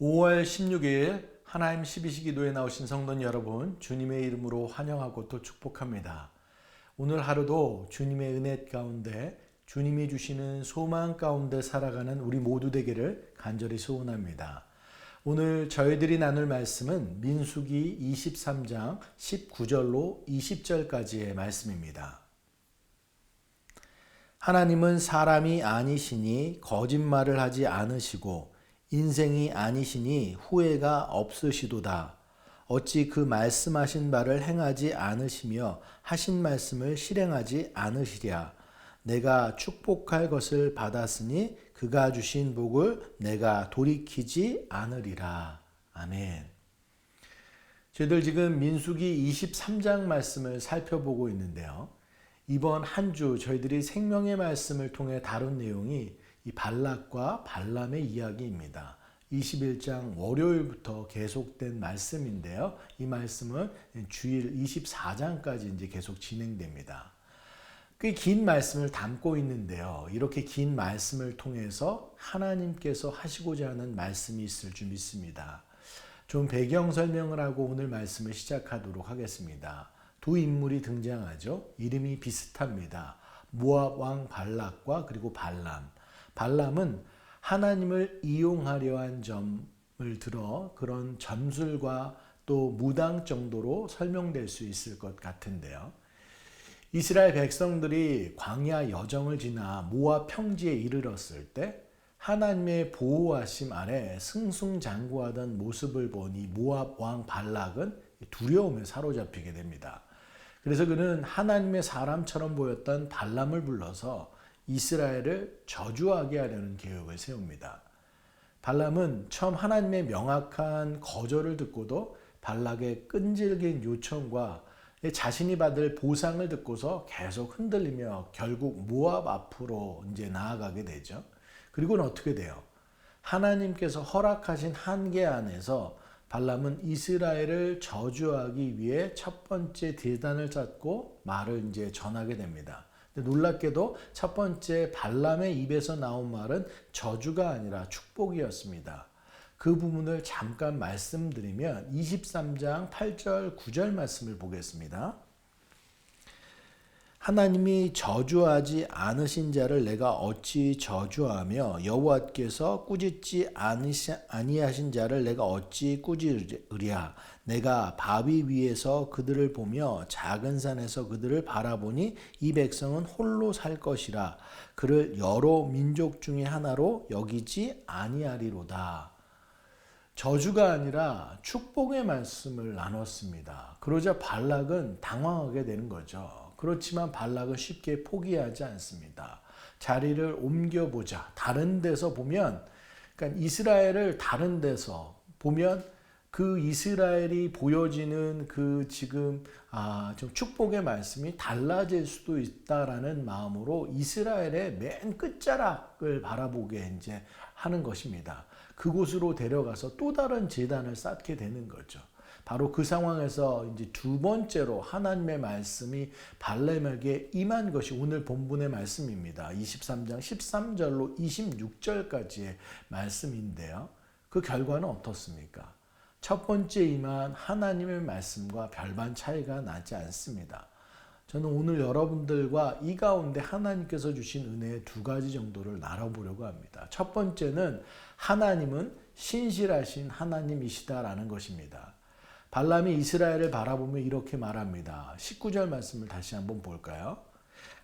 5월 16일 하나님 12시 기도에 나오신 성도 여러분, 주님의 이름으로 환영하고 또 축복합니다. 오늘 하루도 주님의 은혜 가운데 주님이 주시는 소망 가운데 살아가는 우리 모두 되기를 간절히 소원합니다. 오늘 저희들이 나눌 말씀은 민수기 23장 19절로 20절까지의 말씀입니다. 하나님은 사람이 아니시니 거짓말을 하지 않으시고 인생이 아니시니 후회가 없으시도다. 어찌 그 말씀하신 바를 행하지 않으시며 하신 말씀을 실행하지 않으시랴. 내가 축복할 것을 받았으니 그가 주신 복을 내가 돌이키지 않으리라. 아멘. 저희들 지금 민수기 23장 말씀을 살펴보고 있는데요. 이번 한 주 저희들이 생명의 말씀을 통해 다룬 내용이 이 발락과 발람의 이야기입니다. 21장 월요일부터 계속된 말씀인데요. 이 말씀은 주일 24장까지 이제 계속 진행됩니다. 꽤 긴 말씀을 담고 있는데요. 이렇게 긴 말씀을 통해서 하나님께서 하시고자 하는 말씀이 있을 줄 믿습니다. 좀 배경 설명을 하고 오늘 말씀을 시작하도록 하겠습니다. 두 인물이 등장하죠. 이름이 비슷합니다. 모압 왕 발락과 그리고 발람. 발람은 하나님을 이용하려 한 점을 들어 그런 점술과 또 무당 정도로 설명될 수 있을 것 같은데요. 이스라엘 백성들이 광야 여정을 지나 모압 평지에 이르렀을 때 하나님의 보호하심 아래 승승장구하던 모습을 보니 모압 왕 발락은 두려움에 사로잡히게 됩니다. 그래서 그는 하나님의 사람처럼 보였던 발람을 불러서 이스라엘을 저주하게 하려는 계획을 세웁니다. 발람은 처음 하나님의 명확한 거절을 듣고도 발락의 끈질긴 요청과 자신이 받을 보상을 듣고서 계속 흔들리며 결국 모압 앞으로 이제 나아가게 되죠. 그리고는 어떻게 돼요? 하나님께서 허락하신 한계 안에서 발람은 이스라엘을 저주하기 위해 첫 번째 대단을 쌓고 말을 이제 전하게 됩니다. 놀랍게도 첫 번째 발람의 입에서 나온 말은 저주가 아니라 축복이었습니다. 그 부분을 잠깐 말씀드리면 23장 8절 9절 말씀을 보겠습니다. 하나님이 저주하지 않으신 자를 내가 어찌 저주하며 여호와께서 꾸짖지 아니하신 자를 내가 어찌 꾸짖으랴. 내가 바위 위에서 그들을 보며 작은 산에서 그들을 바라보니 이 백성은 홀로 살 것이라. 그를 여러 민족 중에 하나로 여기지 아니하리로다. 저주가 아니라 축복의 말씀을 나눴습니다. 그러자 발락은 당황하게 되는 거죠. 그렇지만 발락은 쉽게 포기하지 않습니다. 자리를 옮겨보자. 다른 데서 보면, 그러니까 이스라엘을 다른 데서 보면 그 이스라엘이 보여지는 그 지금 좀 축복의 말씀이 달라질 수도 있다라는 마음으로 이스라엘의 맨 끝자락을 바라보게 이제 하는 것입니다. 그곳으로 데려가서 또 다른 제단을 쌓게 되는 거죠. 바로 그 상황에서 이제 두 번째로 하나님의 말씀이 발람에게 임한 것이 오늘 본문의 말씀입니다. 23장 13절로 26절까지의 말씀인데요. 그 결과는 어떻습니까? 첫 번째 임한 하나님의 말씀과 별반 차이가 나지 않습니다. 저는 오늘 여러분들과 이 가운데 하나님께서 주신 은혜의 두 가지 정도를 나눠보려고 합니다. 첫 번째는 하나님은 신실하신 하나님이시다라는 것입니다. 발람이 이스라엘을 바라보며 이렇게 말합니다. 19절 말씀을 다시 한번 볼까요?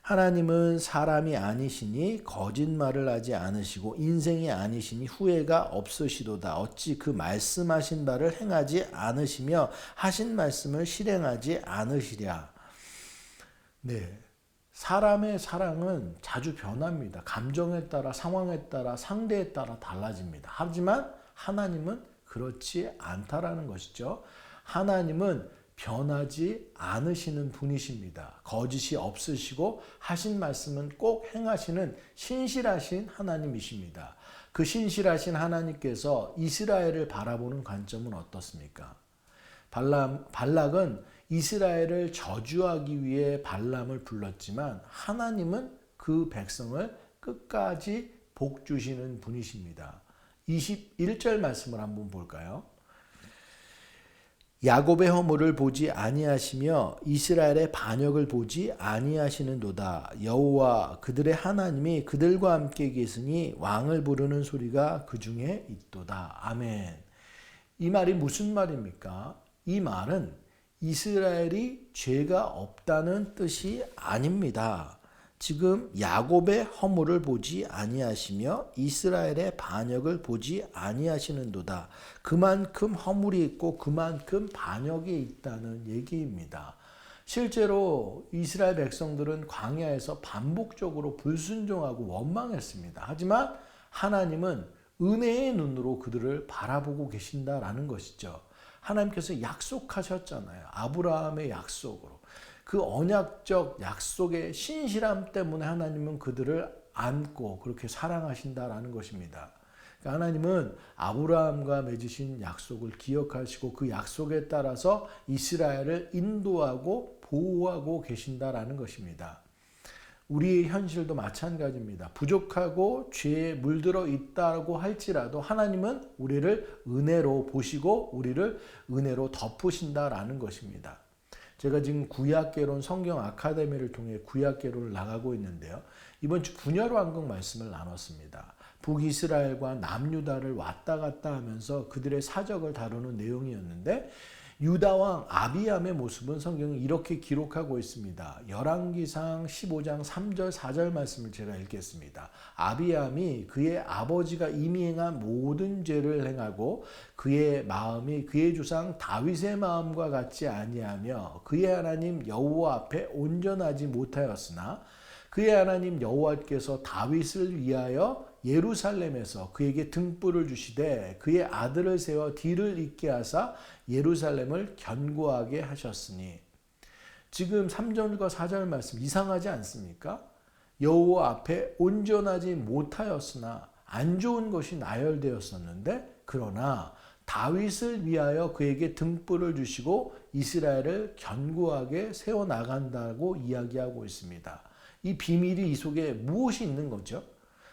하나님은 사람이 아니시니 거짓말을 하지 않으시고 인생이 아니시니 후회가 없으시도다. 어찌 그 말씀하신 바를 행하지 않으시며 하신 말씀을 실행하지 않으시랴. 네, 사람의 사랑은 자주 변합니다. 감정에 따라, 상황에 따라, 상대에 따라 달라집니다. 하지만 하나님은 그렇지 않다라는 것이죠. 하나님은 변하지 않으시는 분이십니다. 거짓이 없으시고 하신 말씀은 꼭 행하시는 신실하신 하나님이십니다. 그 신실하신 하나님께서 이스라엘을 바라보는 관점은 어떻습니까? 발락은 이스라엘을 저주하기 위해 발람을 불렀지만 하나님은 그 백성을 끝까지 복 주시는 분이십니다. 21절 말씀을 한번 볼까요? 야곱의 허물을 보지 아니하시며 이스라엘의 반역을 보지 아니하시는도다. 여호와 그들의 하나님이 그들과 함께 계시니 왕을 부르는 소리가 그 중에 있도다. 아멘. 이 말이 무슨 말입니까? 이 말은 이스라엘이 죄가 없다는 뜻이 아닙니다. 지금 야곱의 허물을 보지 아니하시며 이스라엘의 반역을 보지 아니하시는도다. 그만큼 허물이 있고 그만큼 반역이 있다는 얘기입니다. 실제로 이스라엘 백성들은 광야에서 반복적으로 불순종하고 원망했습니다. 하지만 하나님은 은혜의 눈으로 그들을 바라보고 계신다라는 것이죠. 하나님께서 약속하셨잖아요. 아브라함의 약속으로. 그 언약적 약속의 신실함 때문에 하나님은 그들을 안고 그렇게 사랑하신다라는 것입니다. 그러니까 하나님은 아브라함과 맺으신 약속을 기억하시고 그 약속에 따라서 이스라엘을 인도하고 보호하고 계신다라는 것입니다. 우리의 현실도 마찬가지입니다. 부족하고 죄에 물들어 있다고 할지라도 하나님은 우리를 은혜로 보시고 우리를 은혜로 덮으신다라는 것입니다. 제가 지금 구약개론 성경 아카데미를 통해 구약개론을 나가고 있는데요. 이번 주 분열왕국 말씀을 나눴습니다. 북이스라엘과 남유다를 왔다 갔다 하면서 그들의 사적을 다루는 내용이었는데 유다왕 아비암의 모습은 성경이 이렇게 기록하고 있습니다. 열왕기상 15장 3절 4절 말씀을 제가 읽겠습니다. 아비암이 그의 아버지가 이미 행한 모든 죄를 행하고 그의 마음이 그의 조상 다윗의 마음과 같지 아니하며 그의 하나님 여호와 앞에 온전하지 못하였으나 그의 하나님 여호와께서 다윗을 위하여 예루살렘에서 그에게 등불을 주시되 그의 아들을 세워 뒤를 잇게 하사 예루살렘을 견고하게 하셨으니. 지금 3절과 4절 말씀 이상하지 않습니까? 여호와 앞에 온전하지 못하였으나 안 좋은 것이 나열되었었는데 그러나 다윗을 위하여 그에게 등불을 주시고 이스라엘을 견고하게 세워나간다고 이야기하고 있습니다. 이 비밀이 이 속에 무엇이 있는 거죠?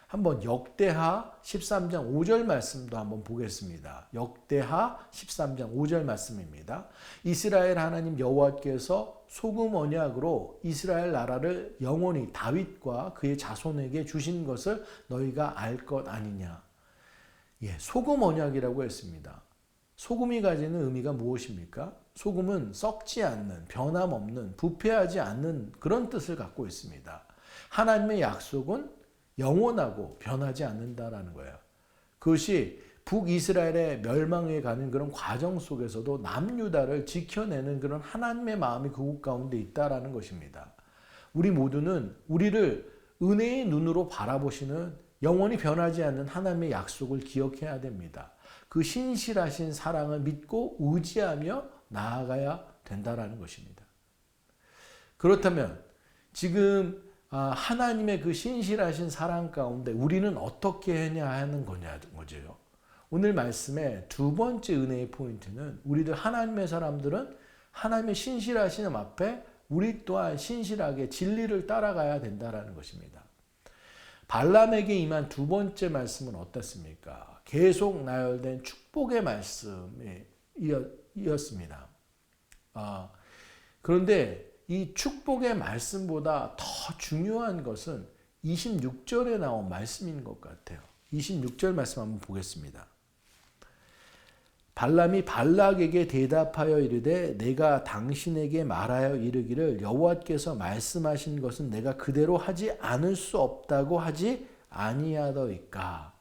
한번 역대하 13장 5절 말씀도 한번 보겠습니다. 역대하 13장 5절 말씀입니다. 이스라엘 하나님 여호와께서 소금 언약으로 이스라엘 나라를 영원히 다윗과 그의 자손에게 주신 것을 너희가 알 것 아니냐. 소금 언약이라고 했습니다. 소금이 가지는 의미가 무엇입니까? 소금은 썩지 않는, 변함없는, 부패하지 않는 그런 뜻을 갖고 있습니다. 하나님의 약속은 영원하고 변하지 않는다라는 거예요. 그것이 북이스라엘의 멸망에 가는 그런 과정 속에서도 남유다를 지켜내는 그런 하나님의 마음이 그곳 가운데 있다라는 것입니다. 우리 모두는 우리를 은혜의 눈으로 바라보시는 영원히 변하지 않는 하나님의 약속을 기억해야 됩니다. 그 신실하신 사랑을 믿고 의지하며 나아가야 된다라는 것입니다. 그렇다면 지금 하나님의 그 신실하신 사랑 가운데 우리는 어떻게 해야 하는 거죠. 오늘 말씀의 두 번째 은혜의 포인트는 우리들 하나님의 사람들은 하나님의 신실하신 앞에 우리 또한 신실하게 진리를 따라가야 된다는 것입니다. 발람에게 임한 두 번째 말씀은 어떻습니까? 계속 나열된 축복의 말씀이었습니다. 그런데 이 축복의 말씀보다 더 중요한 것은 26절에 나온 말씀인 것 같아요. 26절 말씀 한번 보겠습니다. 발람이 발락에게 대답하여 이르되 내가 당신에게 말하여 이르기를 여호와께서 말씀하신 것은 내가 그대로 하지 않을 수 없다고 하지 아니하더이까.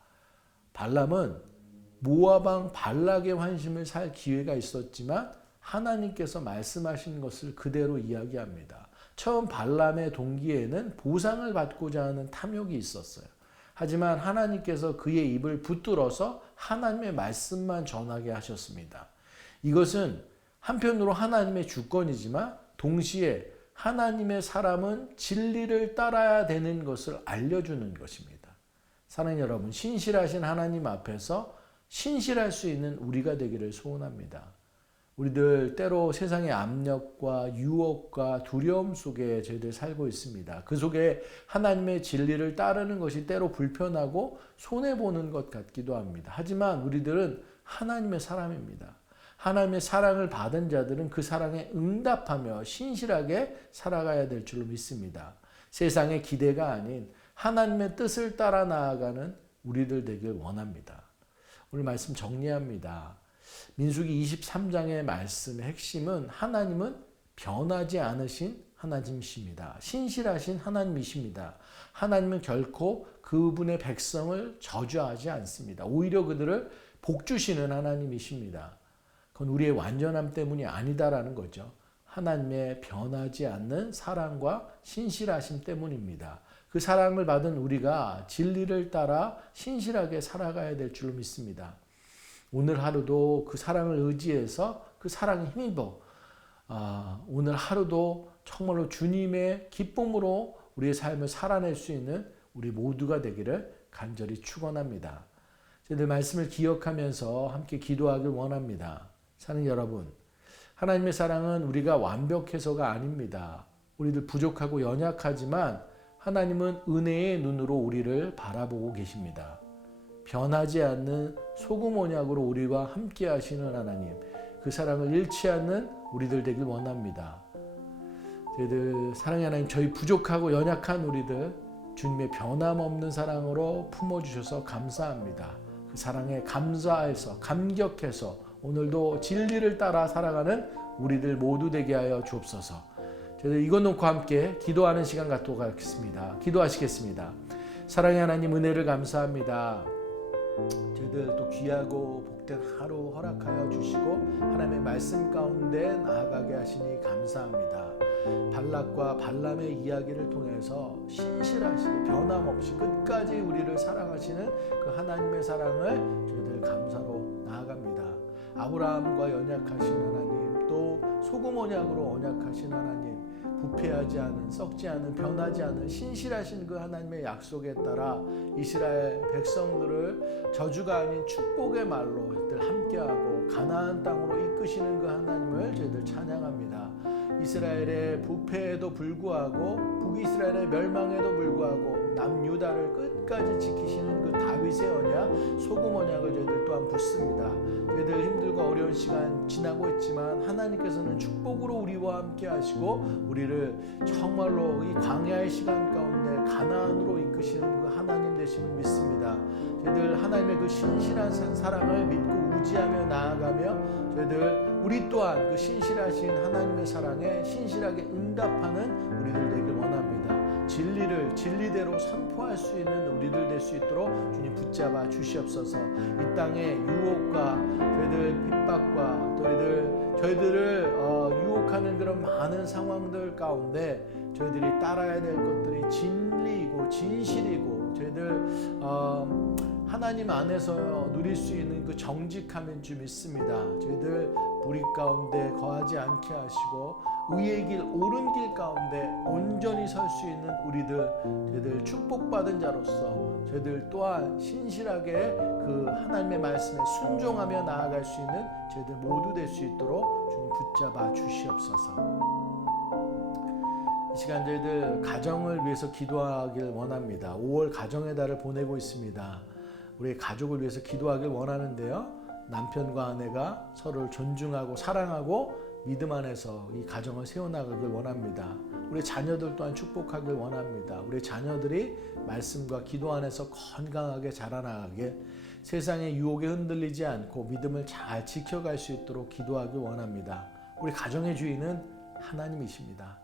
발람은 모압 왕 발락의 환심을 살 기회가 있었지만 하나님께서 말씀하신 것을 그대로 이야기합니다. 처음 발람의 동기에는 보상을 받고자 하는 탐욕이 있었어요. 하지만 하나님께서 그의 입을 붙들어서 하나님의 말씀만 전하게 하셨습니다. 이것은 한편으로 하나님의 주권이지만 동시에 하나님의 사람은 진리를 따라야 되는 것을 알려주는 것입니다. 사랑하는 여러분, 신실하신 하나님 앞에서 신실할 수 있는 우리가 되기를 소원합니다. 우리들 때로 세상의 압력과 유혹과 두려움 속에 저희들 살고 있습니다. 그 속에 하나님의 진리를 따르는 것이 때로 불편하고 손해보는 것 같기도 합니다. 하지만 우리들은 하나님의 사람입니다. 하나님의 사랑을 받은 자들은 그 사랑에 응답하며 신실하게 살아가야 될 줄로 믿습니다. 세상의 기대가 아닌 하나님의 뜻을 따라 나아가는 우리들 되길 원합니다. 오늘 말씀 정리합니다. 민수기 23장의 말씀의 핵심은 하나님은 변하지 않으신 하나님이십니다. 신실하신 하나님이십니다. 하나님은 결코 그분의 백성을 저주하지 않습니다. 오히려 그들을 복주시는 하나님이십니다. 그건 우리의 완전함 때문이 아니다라는 거죠. 하나님의 변하지 않는 사랑과 신실하심 때문입니다. 그 사랑을 받은 우리가 진리를 따라 신실하게 살아가야 될 줄로 믿습니다. 오늘 하루도 그 사랑을 의지해서 그 사랑에 힘입어 오늘 하루도 정말로 주님의 기쁨으로 우리의 삶을 살아낼 수 있는 우리 모두가 되기를 간절히 축원합니다. 저희들 말씀을 기억하면서 함께 기도하길 원합니다. 사랑하는 여러분, 하나님의 사랑은 우리가 완벽해서가 아닙니다. 우리들 부족하고 연약하지만 하나님은 은혜의 눈으로 우리를 바라보고 계십니다. 변하지 않는 소금 언약으로 우리와 함께 하시는 하나님, 그 사랑을 잃지 않는 우리들 되길 원합니다. 저희들 사랑의 하나님, 저희 부족하고 연약한 우리들 주님의 변함없는 사랑으로 품어주셔서 감사합니다. 그 사랑에 감사해서 감격해서 오늘도 진리를 따라 살아가는 우리들 모두 되게 하여 주옵소서. 저희들 이것 놓고 함께 기도하는 시간 갖도록 하겠습니다. 기도하시겠습니다. 사랑의 하나님, 은혜를 감사합니다. 저희들 또 귀하고 복된 하루 허락하여 주시고 하나님의 말씀 가운데 나아가게 하시니 감사합니다. 발락과 발람의 이야기를 통해서 신실하시게 변함없이 끝까지 우리를 사랑하시는 그 하나님의 사랑을 저희들 감사로 나아갑니다. 아브라함과 연약하신 하나님, 또 소금 언약으로 언약하신 하나님, 부패하지 않은, 썩지 않은, 변하지 않은 신실하신 그 하나님의 약속에 따라 이스라엘 백성들을 저주가 아닌 축복의 말로 늘 함께하고 가나안 땅으로 이끄시는 그 하나님을 저희들 찬양합니다. 이스라엘의 부패에도 불구하고 북이스라엘의 멸망에도 불구하고 남유다를 끝까지 지키시는 그 다윗의 언약, 소금 언약을 저희들 또한 붙습니다. 저희들 힘들고 어려운 시간 지나고 있지만 하나님께서는 축복으로 우리와 함께 하시고 우리를 정말로 이 광야의 시간 가운데 가나안으로 이끄시는 그 하나님 되심을 믿습니다. 저희들 하나님의 그 신실한 사랑을 믿고 의지하며 나아가며 저희들 우리 또한 그 신실하신 하나님의 사랑에 신실하게 응답하는 우리들 되길 원합니다. 진리를 진리대로 선포할 수 있는 우리들 될 수 있도록 주님 붙잡아 주시옵소서. 이 땅의 유혹과 저희들 핍박과 또 저희들을 유혹하는 그런 많은 상황들 가운데 저희들이 따라야 될 것들이 진리이고 진실이고 저희들 하나님 안에서 누릴 수 있는 그 정직함인 줄 믿습니다. 저희들 불의 가운데 거하지 않게 하시고 의의 길, 옳은 길 가운데 온전히 설 수 있는 저희들 축복받은 자로서 저희들 또한 신실하게 그 하나님의 말씀에 순종하며 나아갈 수 있는 저희들 모두 될 수 있도록 주님 붙잡아 주시옵소서. 이 시간 저희들 가정을 위해서 기도하길 원합니다. 5월 가정의 달을 보내고 있습니다. 우리 가족을 위해서 기도하길 원하는데요. 남편과 아내가 서로를 존중하고 사랑하고 믿음 안에서 이 가정을 세워나가길 원합니다. 우리 자녀들 또한 축복하길 원합니다. 우리 자녀들이 말씀과 기도 안에서 건강하게 자라나가게 세상의 유혹에 흔들리지 않고 믿음을 잘 지켜갈 수 있도록 기도하길 원합니다. 우리 가정의 주인은 하나님이십니다.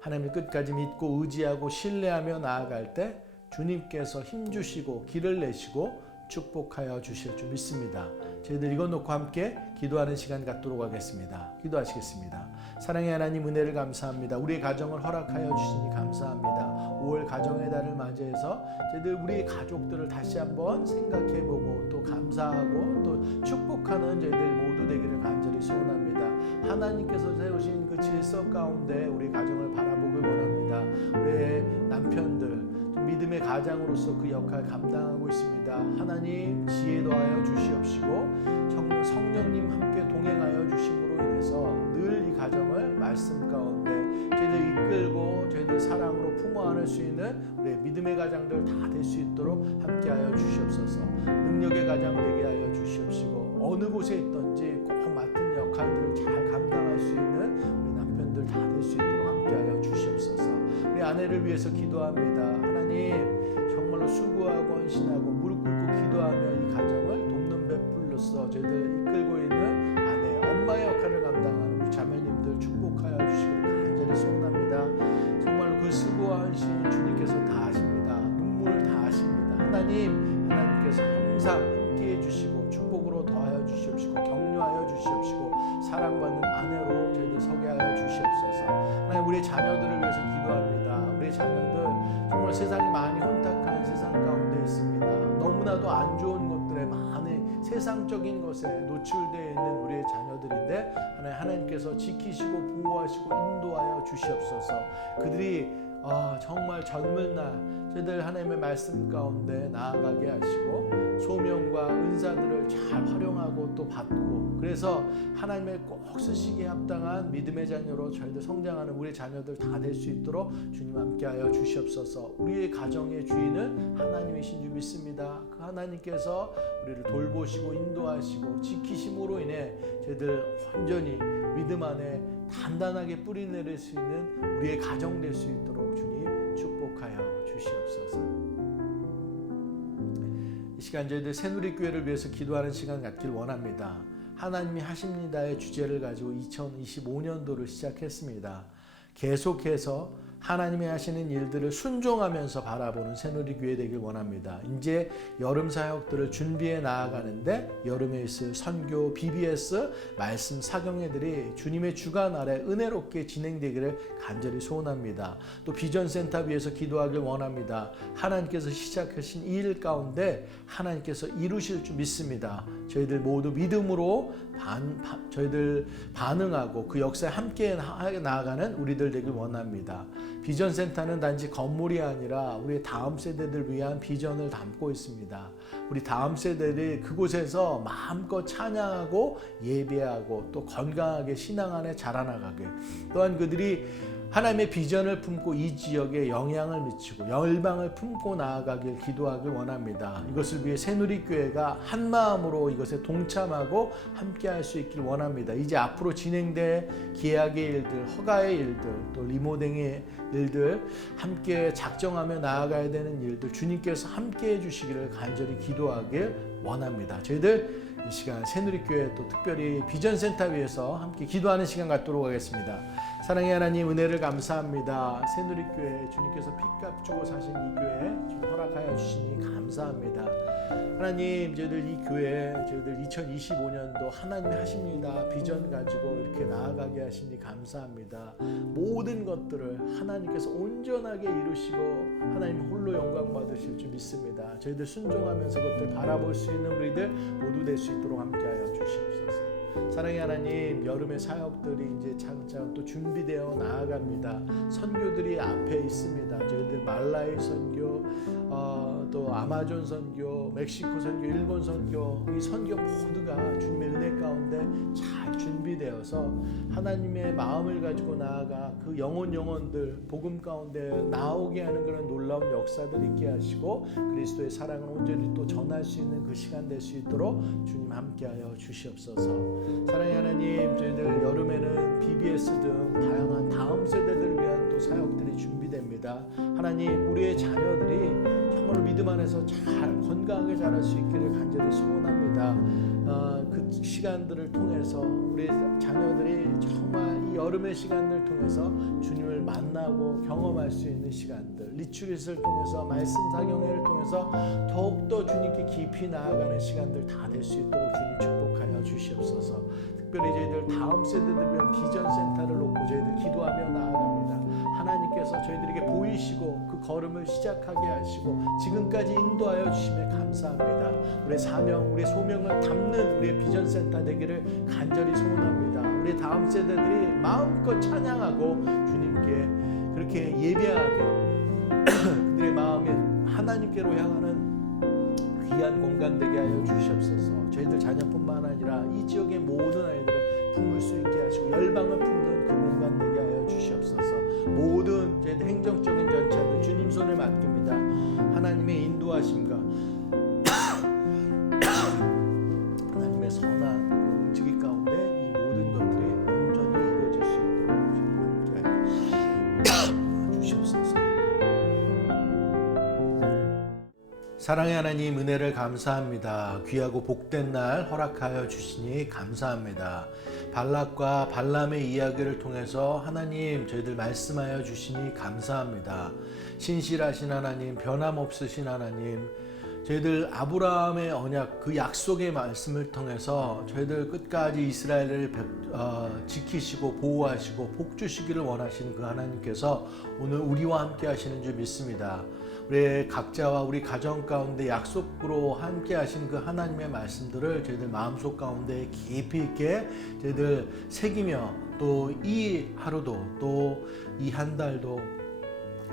하나님을 끝까지 믿고 의지하고 신뢰하며 나아갈 때 주님께서 힘주시고 길을 내시고 축복하여 주실 줄 믿습니다. 저희들 이것 놓고 함께 기도하는 시간 갖도록 하겠습니다. 기도하시겠습니다. 사랑의 하나님, 은혜를 감사합니다. 우리의 가정을 허락하여 주시니 감사합니다. 5월 가정의 달을 맞이해서 저희들 우리의 가족들을 다시 한번 생각해보고 또 감사하고 또 축복하는 저희들 모두 되기를 간절히 소원합니다. 하나님께서 세우신 그 질서 가운데 우리 가정을 바라보길 원합니다. 우리의 남편들 믿음의 가장으로서 그 역할 감당하고 있습니다. 하나님 지혜 더하여 주시옵시고 성령님 함께 동행하여 주심으로 인해서 말씀 가운데 저희들 이끌고 저희들 사랑으로 품어 안을 수 있는 우리의 믿음의 가장들 다 될 수 있도록 함께하여 주시옵소서. 능력의 가장 되게 하여 주시옵시고 어느 곳에 있든지 꼭 맡은 역할들을 잘 감당할 수 있는 우리 남편들 다 될 수 있도록 함께하여 주시옵소서. 우리 아내를 위해서 기도합니다. 하나님 정말로 수고하고 헌신하고 무릎 꿇고 기도하며 이 가정을 돕는 베풀로서 저희들 이끌고 있는 아내, 엄마의 역할을 감당하는 우리 자매님들 축복하여 주시기를 간절히 소원합니다. 정말로 그 수고와 헌신 주님께서 다 하십니다. 눈물을 다 하십니다. 하나님께서 항상 함께해 주시고 축복으로 더하여 주시옵시고 격려하여 주시옵시고 사랑받는 아내로 저희들 서게 하여 주시옵소서. 하나님 우리의 자녀들을 위해서 기도합니다. 우리의 자녀들 정말 세상이 많이 혼탁한 세상 가운데 있습니다. 너무나도 안 좋은 것들에 많은 세상적인 것에 노출되어 있는 우리의 자녀들인데 하나님께서 지키시고 보호하시고 인도하여 주시옵소서. 그들이 정말 젊은 날 저희들 하나님의 말씀 가운데 나아가게 하시고 소명과 은사들을 잘 활용하고 또 받고 그래서 하나님의 꼭 쓰시기에 합당한 믿음의 자녀로 저희들 성장하는 우리 자녀들 다 될 수 있도록 주님 함께하여 주시옵소서. 우리의 가정의 주인은 하나님이신 줄 믿습니다. 그 하나님께서 우리를 돌보시고 인도하시고 지키심으로 인해 저희들 온전히 믿음 안에 단단하게 뿌리 내릴 수 있는 우리의 가정 될 수 있도록 주님 축복하여 주시옵소서. 이 시간 저희들 새누리교회를 위해서 기도하는 시간 갖길 원합니다. 하나님이 하십니다의 주제를 가지고 2025년도를 시작했습니다. 계속해서 하나님이 하시는 일들을 순종하면서 바라보는 새누리교회 되길 원합니다. 이제 여름 사역들을 준비해 나아가는데 여름에 있을 선교, BBS, 말씀 사경회들이 주님의 주관 아래 은혜롭게 진행되기를 간절히 소원합니다. 또 비전센터 위해서 기도하길 원합니다. 하나님께서 시작하신 이 일 가운데 하나님께서 이루실 줄 믿습니다. 저희들 모두 믿음으로 저희들 반응하고 그 역사에 함께 나아가는 우리들 되길 원합니다. 비전센터는 단지 건물이 아니라 우리 다음 세대들 위한 비전을 담고 있습니다. 우리 다음 세대들이 그곳에서 마음껏 찬양하고 예배하고 또 건강하게 신앙 안에 자라나가게 또한 그들이 하나님의 비전을 품고 이 지역에 영향을 미치고 열방을 품고 나아가길 기도하길 원합니다. 이것을 위해 새누리교회가 한 마음으로 이것에 동참하고 함께할 수 있길 원합니다. 이제 앞으로 진행될 계약의 일들, 허가의 일들, 또 리모델링의 일들 함께 작정하며 나아가야 되는 일들 주님께서 함께해 주시기를 간절히 기도하길 원합니다. 저희들 이 시간 새누리교회 또 특별히 비전센터 위해서 함께 기도하는 시간 갖도록 하겠습니다. 사랑의 하나님 은혜를 감사합니다. 새누리교회 주님께서 피값 주고 사신 이 교회 좀 허락하여 주시니 감사합니다. 하나님 저희들 이 교회 저희들 2025년도 하나님이 하십니다. 비전 가지고 이렇게 나아가게 하시니 감사합니다. 모든 것들을 하나님께서 온전하게 이루시고 하나님 홀로 영광 받으실 줄 믿습니다. 저희들 순종하면서 그것들 바라볼 수 있는 우리들 모두 될 수 있도록 함께하여 주시옵소서. 사랑의 하나님 여름의 사역들이 이제 차근차근 또 준비되어 나아갑니다. 선교들이 앞에 있습니다. 저희들 말라이 선교 또 아마존 선교, 멕시코 선교, 일본 선교 이 선교 모두가 주님의 은혜 가운데 잘 준비되어서 하나님의 마음을 가지고 나아가 그 영혼들 복음 가운데 나오게 하는 그런 놀라운 역사들 있게 하시고 그리스도의 사랑을 온전히 또 전할 수 있는 그 시간 될 수 있도록 주님 함께하여 주시옵소서. 사랑의 하나님 저희들 여름에는 BBS 등 다양한 다음 세대들을 위한 또 사역들이 준비됩니다. 하나님 우리의 자녀들이 정말 믿음 안에서 잘 건강하게 자랄 수 있기를 간절히 소원합니다. 그 시간들을 통해서 우리 자녀들이 정말 이 여름의 시간들을 통해서 주님을 만나고 경험할 수 있는 시간들 리추릿을 통해서 말씀 사경회를 통해서 더욱더 주님께 깊이 나아가는 시간들 다 될 수 있도록 주님 축복하여 주시옵소서. 특별히 저희들 다음 세대들 위한 비전센터를 놓고 저희들 기도하며 나아갑니다. 하나님께서 저희들에게 보이시고 그 걸음을 시작하게 하시고 지금까지 인도하여 주시며 감사합니다. 우리의 사명, 우리의 소명을 담는 우리의 비전센터 되기를 간절히 소원합니다. 우리 다음 세대들이 마음껏 찬양하고 주님께 그렇게 예배하며 그들의 마음이 하나님께로 향하는 귀한 공간 되게 하여 주시옵소서. 저희들 자녀뿐만 아니라 이 지역의 모든 아이들을 품을 수 있게 하시고 열방을 품는 그 공간 되게 모든 행정적인 절차들 주님 손에 맡깁니다. 하나님의 인도하심과 하나님의 선한 움직임 가운데 이 모든 것들이 온전히 이루어질 수 있도록 함께 주시옵소서. 사랑의 하나님, 은혜를 감사합니다. 귀하고 복된 날 허락하여 주시니 감사합니다. 발락과 발람의 이야기를 통해서 하나님 저희들 말씀하여 주시니 감사합니다. 신실하신 하나님, 변함없으신 하나님, 저희들 아브라함의 언약, 그 약속의 말씀을 통해서 저희들 끝까지 이스라엘을 지키시고 보호하시고 복 주시기를 원하시는 그 하나님께서 오늘 우리와 함께 하시는 줄 믿습니다. 우리 각자와 우리 가정 가운데 약속으로 함께 하신 그 하나님의 말씀들을 저희들 마음속 가운데 깊이 있게 저희들 새기며 또 이 하루도 또 이 한 달도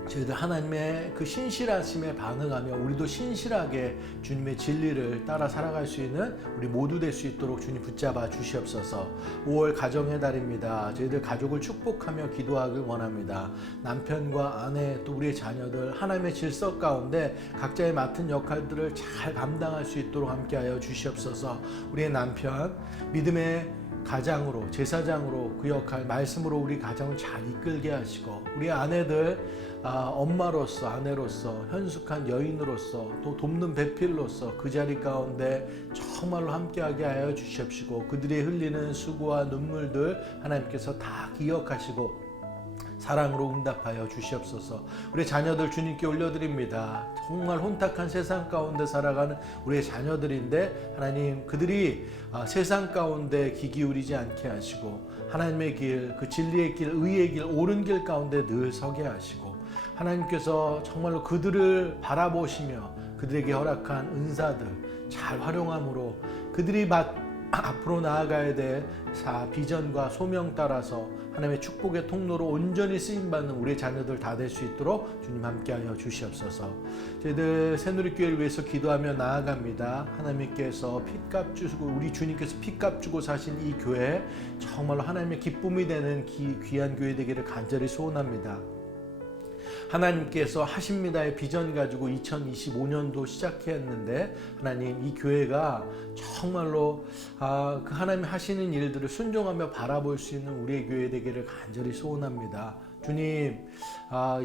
저희들 하나님의 그 신실하심에 반응하며 우리도 신실하게 주님의 진리를 따라 살아갈 수 있는 우리 모두 될 수 있도록 주님 붙잡아 주시옵소서. 5월 가정의 달입니다. 저희들 가족을 축복하며 기도하길 원합니다. 남편과 아내 또 우리의 자녀들 하나님의 질서 가운데 각자의 맡은 역할들을 잘 감당할 수 있도록 함께하여 주시옵소서. 우리의 남편 믿음의 가장으로 제사장으로 그 역할 말씀으로 우리 가정을 잘 이끌게 하시고 우리 아내들 엄마로서 아내로서 현숙한 여인으로서 또 돕는 배필로서 그 자리 가운데 정말로 함께하게 하여 주시옵시고 그들이 흘리는 수고와 눈물들 하나님께서 다 기억하시고 사랑으로 응답하여 주시옵소서. 우리 자녀들 주님께 올려드립니다. 정말 혼탁한 세상 가운데 살아가는 우리의 자녀들인데 하나님 그들이 세상 가운데 귀 기울이지 않게 하시고 하나님의 길, 그 진리의 길, 의의 길, 옳은 길 가운데 늘 서게 하시고 하나님께서 정말로 그들을 바라보시며 그들에게 허락한 은사들 잘 활용함으로 그들이 앞으로 나아가야 될 비전과 소명 따라서 하나님의 축복의 통로로 온전히 쓰임받는 우리 자녀들 다 될 수 있도록 주님 함께하여 주시옵소서. 저희들 새누리교회를 위해서 기도하며 나아갑니다. 하나님께서 핏값 주시고 우리 주님께서 핏값 주고 사신 이 교회 정말로 하나님의 기쁨이 되는 귀한 교회 되기를 간절히 소원합니다. 하나님께서 하십니다의 비전 가지고 2025년도 시작했는데 하나님 이 교회가 정말로 그 하나님 하시는 일들을 순종하며 바라볼 수 있는 우리의 교회 되기를 간절히 소원합니다. 주님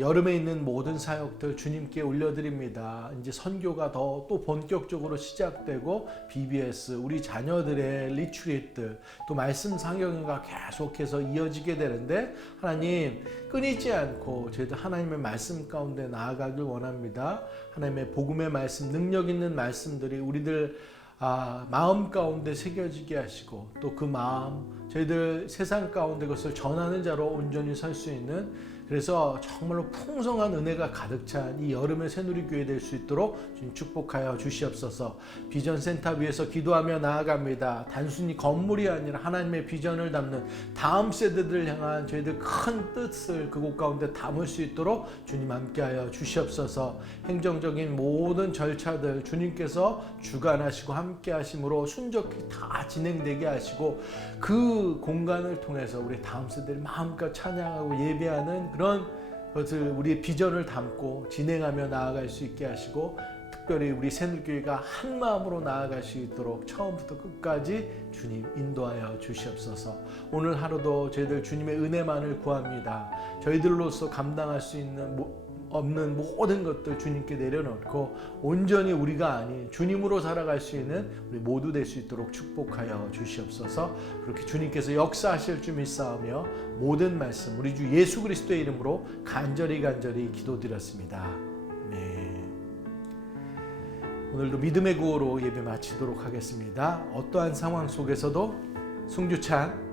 여름에 있는 모든 사역들 주님께 올려드립니다. 이제 선교가 또 본격적으로 시작되고 BBS 우리 자녀들의 리트리트들 또 말씀 상영회가 계속해서 이어지게 되는데 하나님 끊이지 않고 저희들 하나님의 말씀 가운데 나아가길 원합니다. 하나님의 복음의 말씀 능력 있는 말씀들이 우리들 마음 가운데 새겨지게 하시고 또 그 마음 저희들 세상 가운데 그것을 전하는 자로 온전히 설 수 있는 그래서 정말로 풍성한 은혜가 가득 찬 이 여름의 새누리교회 될 수 있도록 주님 축복하여 주시옵소서. 비전센터 위에서 기도하며 나아갑니다. 단순히 건물이 아니라 하나님의 비전을 담는 다음 세대들을 향한 저희들 큰 뜻을 그곳 가운데 담을 수 있도록 주님 함께하여 주시옵소서. 행정적인 모든 절차들 주님께서 주관하시고 함께하심으로 순적히 다 진행되게 하시고 그 공간을 통해서 우리 다음 세대를 마음껏 찬양하고 예배하는 그런 것을 우리의 비전을 담고 진행하며 나아갈 수 있게 하시고 특별히 우리 새누리교회가 한 마음으로 나아갈 수 있도록 처음부터 끝까지 주님 인도하여 주시옵소서. 오늘 하루도 저희들 주님의 은혜만을 구합니다. 저희들로서 감당할 수 없는 모든 것들 주님께 내려놓고 온전히 우리가 아닌 주님으로 살아갈 수 있는 우리 모두 될 수 있도록 축복하여 주시옵소서. 그렇게 주님께서 역사하실 줄 믿사오며 모든 말씀 우리 주 예수 그리스도의 이름으로 간절히 기도드렸습니다. 오늘도 믿음의 구호로 예배 마치도록 하겠습니다. 어떠한 상황 속에서도 송주찬